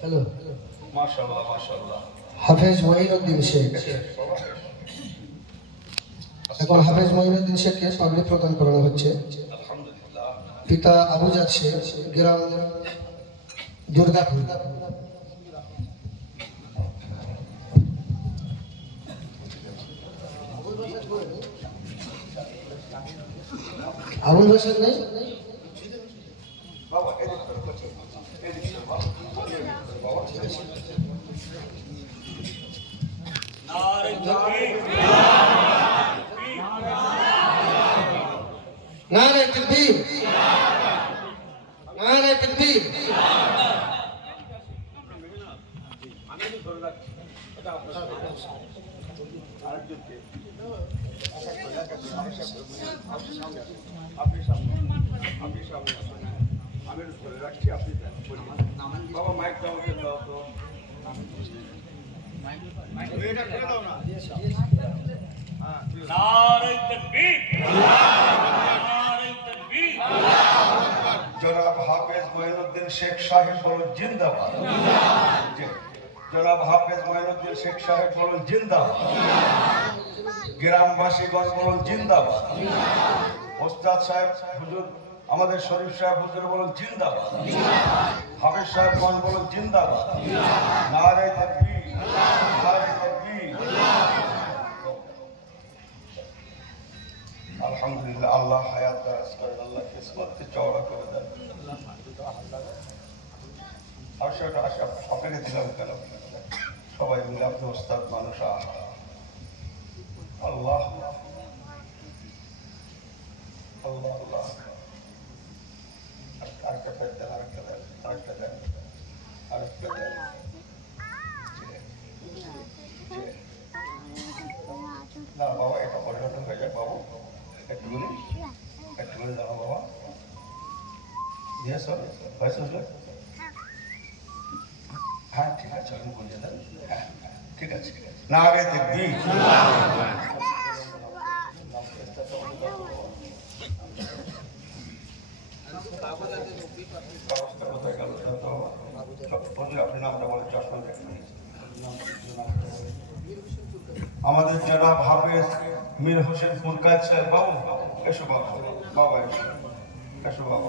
Hello, মাশাআল্লাহ মাশাআল্লাহ। হাফেজ মঈনুদ্দিন শেখ। এখন হাফেজ মঈনুদ্দিন শেখকে পাগড়ি প্রদান করানো হচ্ছে। আলহামদুলিল্লাহ। পিতা আবুজার শেখ, গ্রাম দুর্গাপুর। আবুল রশিদ নেই? বাবা এদিক করো, এদিক করো বাবা। বাবা ঠিক আছে। নারে তাকবীর, নারে তাকবীর। আমি ধরে রাখছি, আপনি বাবা মাইকটা আমাকে দাও তো। জনাব হাফেজ মঈনুদ্দিন শেখ সাহেব বলুন জিন্দাবাদ। জনাব হাফেজ মঈনুদ্দিন শেখ সাহেব বলুন জিন্দাবাদ। গ্রামবাসীগণ বলুন জিন্দাবাদ। ওস্তাদ সাহেব হুজুর, আমাদের শরীফ সাহেব হুজুর বলুন জিন্দাবাদ। হাফেজ সাহেবগণ বলুন জিন্দাবাদ। নারে তাকবীর, নারে তাকবীর। আলহামদুলিল্লাহ, আল্লাহ হায়াত দারাজ করেন, আল্লাহ কিসমতকে চওড়া করে দেন। আর সেটা আপনাকে দিলাম কেন, সবাই মিলে আপনি ওস্তাদ মানুষ। আল্লাহ আল্লাহ আল্লাহ। আরেকটা প্যাট দেন, আরেকটা দেন, আরেকটা দেন, আরেকটা দেন। না বাবা, এটা পরিণত হয়ে যাক বাবু, একটুখানি একটুখানি জানো বাবা। দিয়েছ হয়েছে? হ্যাঁ ঠিক আছে, আমি বলে দেন। হ্যাঁ ঠিক আছে। না আগে দেখবি আপনি নামটা বলেন, চশমা দেখবেন। আমাদের জনাব হাফেজ মীর হোসেন ফুরকাত সাহেব বাবু, এসো বাবা, বাবা এসো, এসো বাবা।